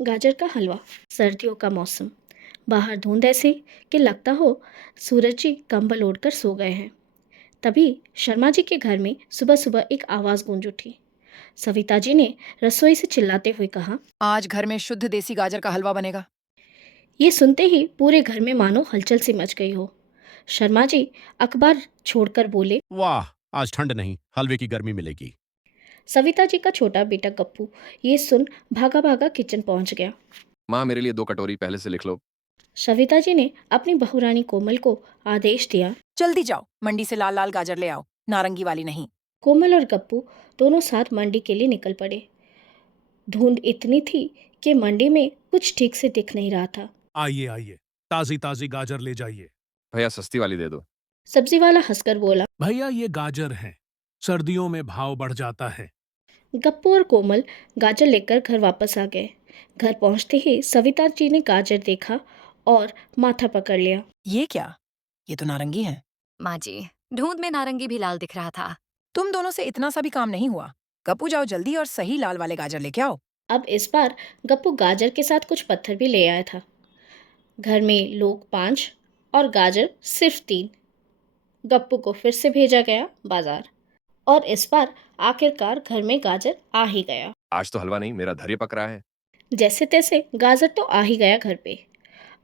गाजर का हलवा। सर्दियों का मौसम। बाहर धुंध ऐसी कि लगता हो सूरज जी कंबल ओढ़कर सो गए हैं। तभी शर्मा जी के घर में सुबह सुबह एक आवाज़ गूंज उठी। सविता जी ने रसोई से चिल्लाते हुए कहा। आज घर में शुद्ध देसी गाजर का हलवा बनेगा। ये सुनते ही पूरे घर में मानो हलचल सी मच गई हो। शर्मा जी अखबार छोड़कर बोले। वाह, आज ठंड नहीं, हलवे की गर्मी मिलेगी। सविता जी का छोटा बेटा गप्पू ये सुन भागा भागा किचन पहुंच गया। माँ, मेरे लिए 2 कटोरी पहले से लिख लो। सविता जी ने अपनी बहुरानी कोमल को आदेश दिया। जल्दी जाओ, मंडी से लाल लाल गाजर ले आओ, नारंगी वाली नहीं। कोमल और गप्पू दोनों साथ मंडी के लिए निकल पड़े। धुंध इतनी थी कि मंडी में कुछ ठीक से दिख नहीं रहा था। आइए आइए, ताजी ताजी गाजर ले जाइए। भैया सस्ती वाली दे दो। सब्जी वाला हंसकर बोला। भैया ये गाजर हैं, सर्दियों में भाव बढ़ जाता है। गप्पू और कोमल गाजर लेकर घर वापस आ गए। घर पहुंचते ही सविता जी ने गाजर देखा और माथा पकड़ लिया। ये क्या? ये तो नारंगी है। माँ जी, धुंध में नारंगी भी लाल दिख रहा था। तुम दोनों से इतना सा भी काम नहीं हुआ। गप्पू जाओ जल्दी और सही लाल वाले गाजर लेके आओ। अब इस बार गप्पू गाजर के साथ कुछ पत्थर भी ले आया था। घर में लोग 5 और गाजर सिर्फ 3। गप्पू को फिर से भेजा गया बाजार और इस बार आखिरकार घर में गाजर आ ही गया। आज तो हलवा नहीं, मेरा धैर्य पक रहा है। जैसे तैसे गाजर तो आ ही गया घर पे।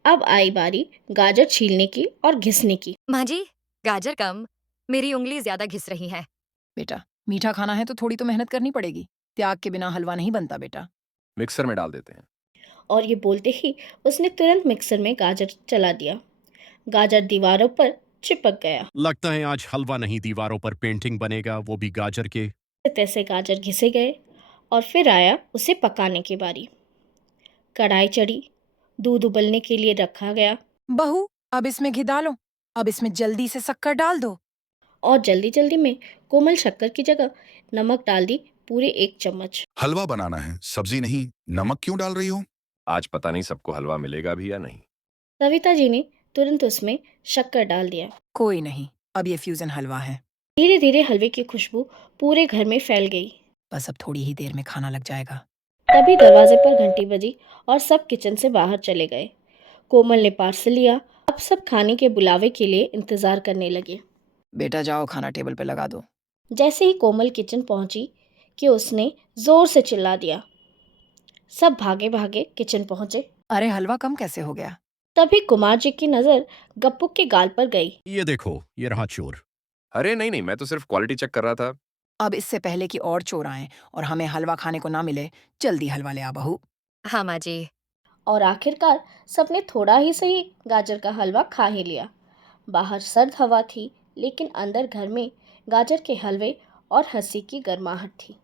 अब आई बारी गाजर छीलने की और घिसने की। माँ जी, गाजर कम, मेरी उंगली ज्यादा घिस रही है। बेटा, मीठा खाना है तो थोड़ी तो मेहनत करनी पड़ेगी। त्याग के बिना हलवा नहीं बनता बेटा। मिक्सर में डाल देते हैं। और ये बोलते ही उसने तुरंत मिक्सर में गाजर चला दिया। गाजर दीवारों पर चिपक गया। लगता है आज हलवा नहीं, दीवारों पर पेंटिंग बनेगा, वो भी गाजर के। तैसे गाजर घिसे गए और फिर आया उसे पकाने की बारी। कढ़ाई चढ़ी, दूध उबलने के लिए रखा गया बहू, अब इसमें घी डालो। अब इसमें जल्दी से शक्कर डाल दो। और जल्दी जल्दी में कोमल शक्कर की जगह नमक डाल दी, पूरे 1 चम्मच। हलवा बनाना है, सब्जी नहीं। नमक क्यों डाल रही हो? आज पता नहीं सबको हलवा मिलेगा भी या नहीं। सविता जी ने तुरंत उसमें शक्कर डाल दिया। कोई नहीं, अब ये फ्यूजन हलवा है। धीरे धीरे हलवे की खुशबू पूरे घर में फैल गई। बस अब थोड़ी ही देर में खाना लग जाएगा। तभी दरवाजे पर घंटी बजी और सब किचन से बाहर चले गए। कोमल ने पार्सल लिया। अब सब खाने के बुलावे के लिए इंतजार करने लगे। बेटा जाओ, खाना टेबल पे लगा दो। जैसे ही कोमल किचन पहुंची कि उसने जोर से चिल्ला दिया। सब भागे भागे किचन पहुंचे। अरे हलवा कम कैसे हो गया? तभी कुमार जी की नजर गप्पू के गाल पर गई। ये देखो, ये रहा चोर। अरे नहीं नहीं, मैं तो सिर्फ क्वालिटी चेक कर रहा था। अब इससे पहले कि और चोर आए और हमें हलवा खाने को ना मिले, जल्दी हलवा ले आ बहू। हाँ माँ जी। और आखिरकार सबने थोड़ा ही सही गाजर का हलवा खा ही लिया। बाहर सर्द हवा थी लेकिन अंदर घर में गाजर के हलवे और हंसी की गर्माहट थी।